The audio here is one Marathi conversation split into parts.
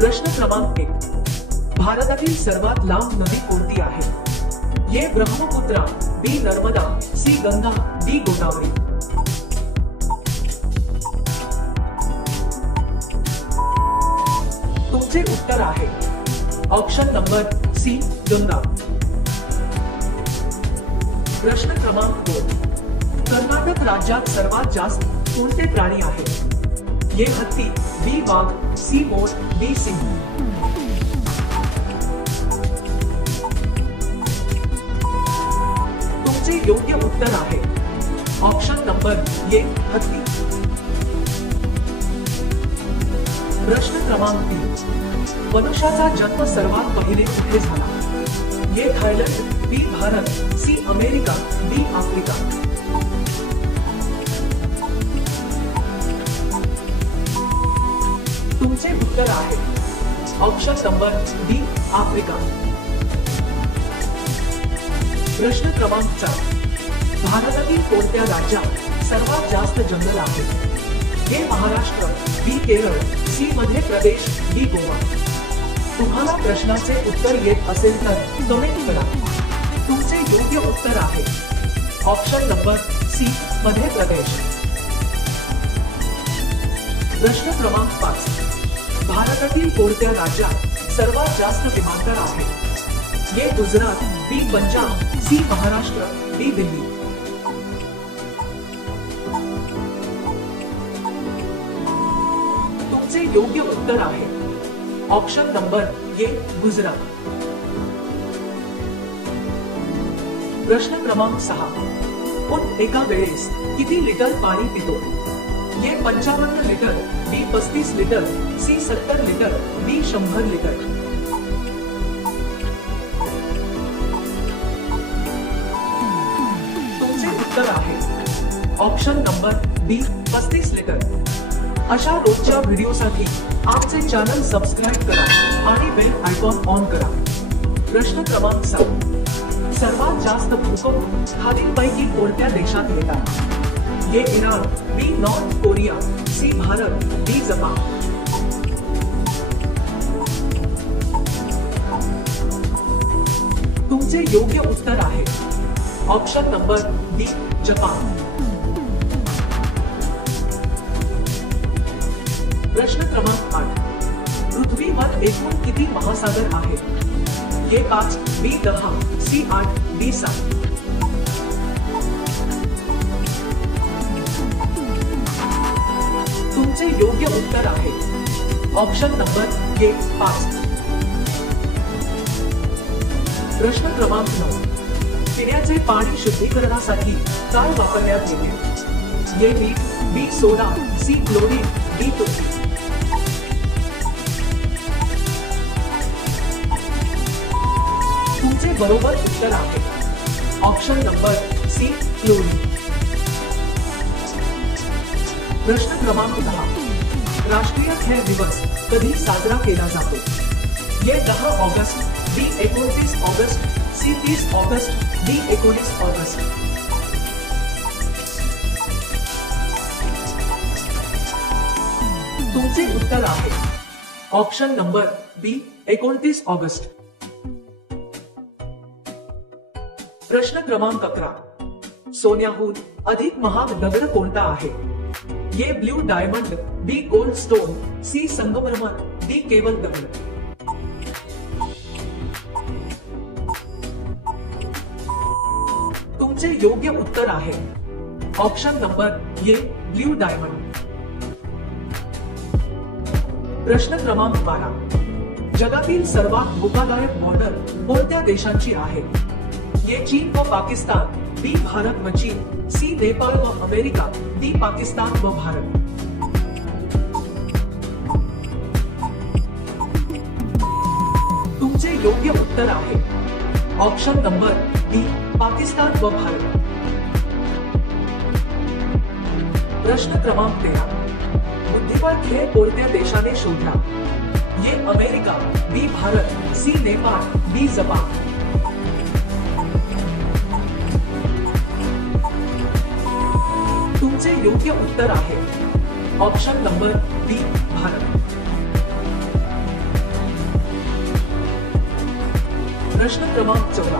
प्रश्न क्रमांक 1, भारतातील सर्वात लांब नदी कोणती आहे? ए ब्रह्मपुत्रा, बी नर्मदा, सी गंगा, डी गोदावरी. तुमचे उत्तर आहे ऑप्शन नंबर सी गंगा. प्रश्न क्रमांक 2, कर्नाटक राज्यात सर्वात जास्त कोणते प्राणी आहेत? ए हत्ती, बी वाघ, सी मोर, डी सिंह. तुमचे योग्य उत्तर आहे ऑप्शन नंबर ए हत्ती. प्रश्न क्रमांक 3, मनुष्याचा जन्म सर्वात पहिले कुठे झाला? A Thailand, B Bharat, C America, D Africa. तुमचे उत्तर आहे ऑप्शन नंबर डी आफ्रिका. प्रश्न क्रमांक 4, भारतातील कोणत्या राज्यात सर्वात जास्त जंगल आहे? ए महाराष्ट्र, बी केरळ, सी मध्य प्रदेश, डी गोवा. तुम्हाला प्रश्नाचे उत्तर येत असेल तर कमेंट करा. तुमचे योग्य उत्तर आहे option number C Madhya Pradesh. प्रश्न क्रमांक 5, भारतातील कोणत्या राज्यात सर्वात जास्त विमानतळ आहे? ए गुजरात, बी पंजाब, सी महाराष्ट्र, डी दिल्ली. तुमचे योग्य उत्तर आहे ऑप्शन नंबर ए गुजरात. प्रश्न क्रमांक 6, ऊंट एका वेळेस किती लिटर पाणी पितो? A 55 litre, B 35 litre, C 70 litre, D 100 litre. तुमचे उत्तर आहे ऑप्शन नंबर बी 35 लिटर. अशा रोजच्या व्हिडिओसाठी आमचे चॅनल सबस्क्राइब करा आणि बेल आयकॉन ऑन करा. प्रश्न क्रमांक 7, सर्वात जास्त भूकंप खालीलपैकी कोणत्या देशात येतात? A Iran, B North Korea, C Bharat, D Japan. तुमचे योग्य उत्तर आहे ऑप्शन नंबर डी जपान. प्रश्न क्रमांक 8, पृथ्वीवर एकूण किती महासागर आहेत? ए 5, बी 10, सी 8, डी 7. तुमचे योग्य उत्तर आहे ऑप्शन नंबर ए 5. प्रश्न क्रमांक 9, पिण्याचे पाणी शुद्धीकरणासाठी काय वापरण्यात येते? ए मीठ, बी सोडा, सी क्लोरीन, डी तुरटी. तुमचे बरोबर उत्तर आहे ऑप्शन नंबर सी क्लोरीन. प्रश्न क्रमांक 10, राष्ट्रीय खेळ दिवस कधी साजरा केला जातो? A 10 August, B 29 August, C 30 August, D 19 August. तुमचे उत्तर आहे ऑप्शन नंबर बी 29 ऑगस्ट. प्रश्न क्रमांक 11, सोन्याहून अधिक महाग दगड कोणता आहे? ए ब्ल्यू डायमंड, बी गोल्ड स्टोन, सी संगमरमर, डी केवल दगड. तुमचे योग्य उत्तर आहे option number A blue diamond. प्रश्न क्रमांक 12, जगातील सर्वात धोकादायक बॉर्डर कोणत्या देशांची आहे? ए चीन व पाकिस्तान, बी भारत व चीन, सी नेपाळ व अमेरिका, डी पाकिस्तान व भारत. तुमचे योग्य उत्तर आहे ऑप्शन नंबर डी पाकिस्तान व भारत. प्रश्न क्रमांक 13, बुद्धिबळ खेळ कोणत्या देशाने शोधला? A America, B Bharat, C Nepal, D Japan. तुमचे योग्य उत्तर आहे ऑप्शन नंबर बी भारत. प्रश्न क्रमांक 14.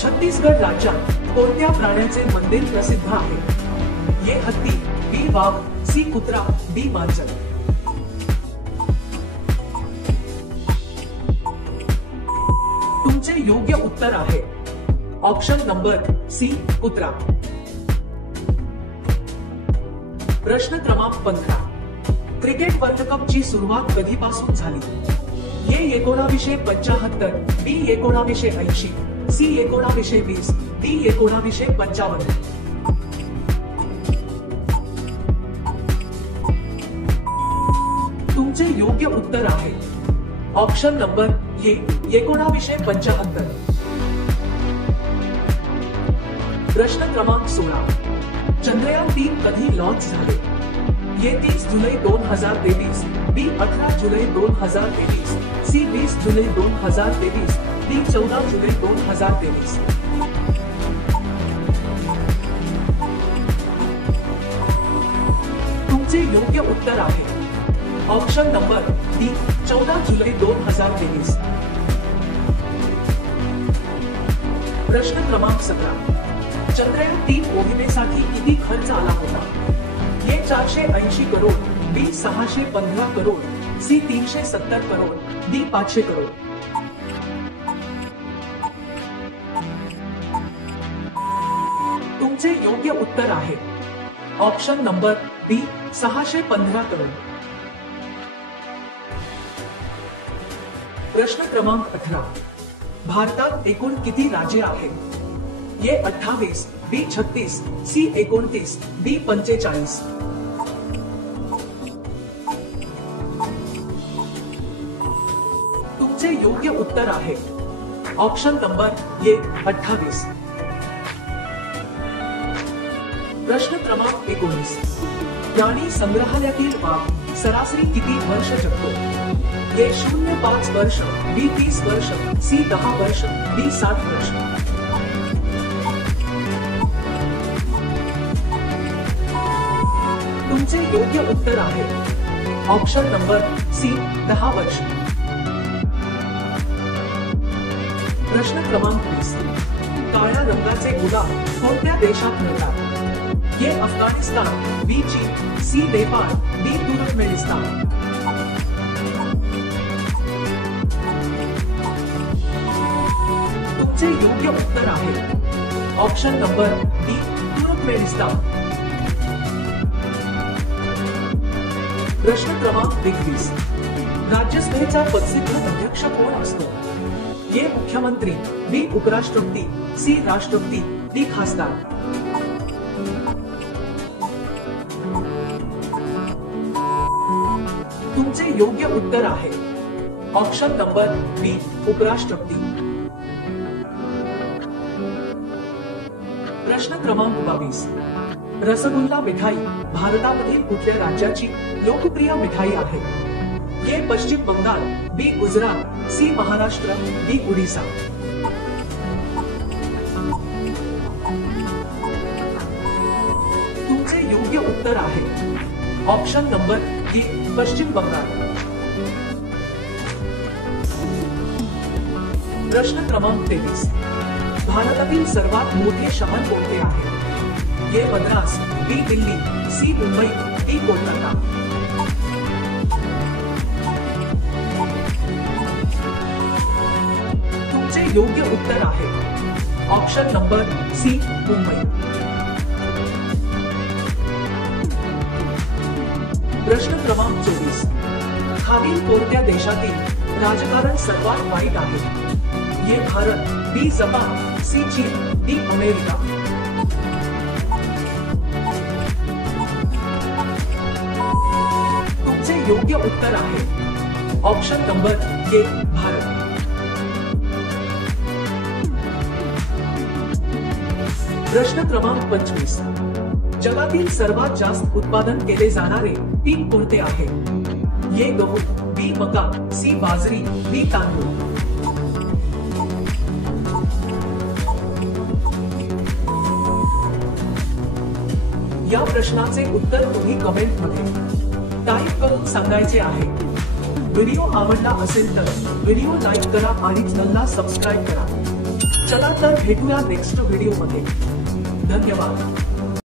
छत्तीसगड राज्यात कोणत्या प्राण्याचे मंदिर प्रसिद्ध आहे? ए हत्ती, बी वाघ, सी कुत्रा, डी मांजर. तुमचे योग्य उत्तर आहे ऑप्शन नंबर सी कुत्रा. प्रश्न क्रमांक 15. क्रिकेट वर्ल्ड कप ची सुरुवात कधीपासून झाली? ए 1975, बी 1980, सी 1920, डी 1955. तुमचे योग्य उत्तर आहे ऑप्शन नंबर ए 1975. प्रश्न क्रमांक 16. चंद्रयान 3 कधी लॉन्च झाले? ए 30 जुलै 2023, बी 18 जुलै 2023, सी 20 जुलै 2023, डी 14 जुलै 2023. तुमचे योग्य उत्तर आहे ऑप्शन नंबर डी 14 जुलै 2023. प्रश्न क्रमांक 17. चंद्रयान 3 मोहिमेसाठी किती खर्च आला होता? ए 480 करोड, बी 615 करोड, सी 370 करोड, डी 500 करोड. तुमचे योग्य उत्तर आहे ऑप्शन नंबर बी 615 करोड. प्रश्न क्रमांक 18. भारतात एकूण किती राज्ये आहेत? ए 28, बी 36, सी 29, डी 45. तुमचे योग्य उत्तर आहे ऑप्शन नंबर ए 28. प्रश्न क्रमांक 19. प्राणी संग्रहालयातील वाघ सरासरी किती वर्ष जगतो? ए 0.5 वर्ष, बी 30 वर्ष, सी 10 वर्ष, डी 60 वर्ष. तुमचे योग्य उत्तर आहे ऑप्शन नंबर सी 10 वर्ष. प्रश्न क्रमांक 20. काळ्या रंगाचे गुलाब कोणत्या देशात मिळतात? ए अफगाणिस्तान, बी चीन, सी नेपाळ, डी तुर्कमेनिस्तान. तुमचे योग्य उत्तर आहे ऑप्शन नंबर डी तुर्कमेनिस्तान. प्रश्न क्रमांक 21. राज्यसभेचा पदसिद्ध अध्यक्ष कोण असतो? ए मुख्यमंत्री, बी उपराष्ट्रपती, सी राष्ट्रपती, डी खासदार. तुमचे योग्य उत्तर आहे ऑप्शन नंबर बी उपराष्ट्रपती. प्रश्न क्रमांक 22. रसगुल्ला मिठाई भारतामधील कुठल्या राज्याची लोकप्रिय मिठाई आहे? ए पश्चिम बंगाल, बी गुजरात, सी महाराष्ट्र, डी ओडिशा. तुमचे योग्य उत्तर आहे ऑप्शन नंबर डी पश्चिम बंगाल. प्रश्न क्रमांक 23. भारतातील सर्वात मोठे शहर कोणते आहे? ए मद्रास, बी दिल्ली, सी मुंबई, डी कोलकाता. तुमचे योग्य उत्तर आहे ऑप्शन नंबर सी मुंबई. प्रश्न क्रमांक 24. खालील कोणत्या देशातील राजकारण सर्वात वाईट आहे? ए भारत, बी जपान, सी चीन, डी अमेरिका. तुमचे योग्य उत्तर आहे ऑप्शन नंबर ए भारत. प्रश्न क्रमांक 25. जगातील सर्वात जास्त उत्पादन केले जाणारे पीक कोणते आहे? ए गहू, बी मका, सी बाजरी, डी तांदूळ. या प्रश्नाचे उत्तर तुम्ही कमेंट मध्ये टाईप करून सांगायचे आहे. व्हिडिओ आवडला असेल तर व्हिडिओ लाईक करा आणि चॅनलला सबस्क्राईब करा. चला तर भेटूया नेक्स्ट व्हिडिओ मध्ये. धन्यवाद.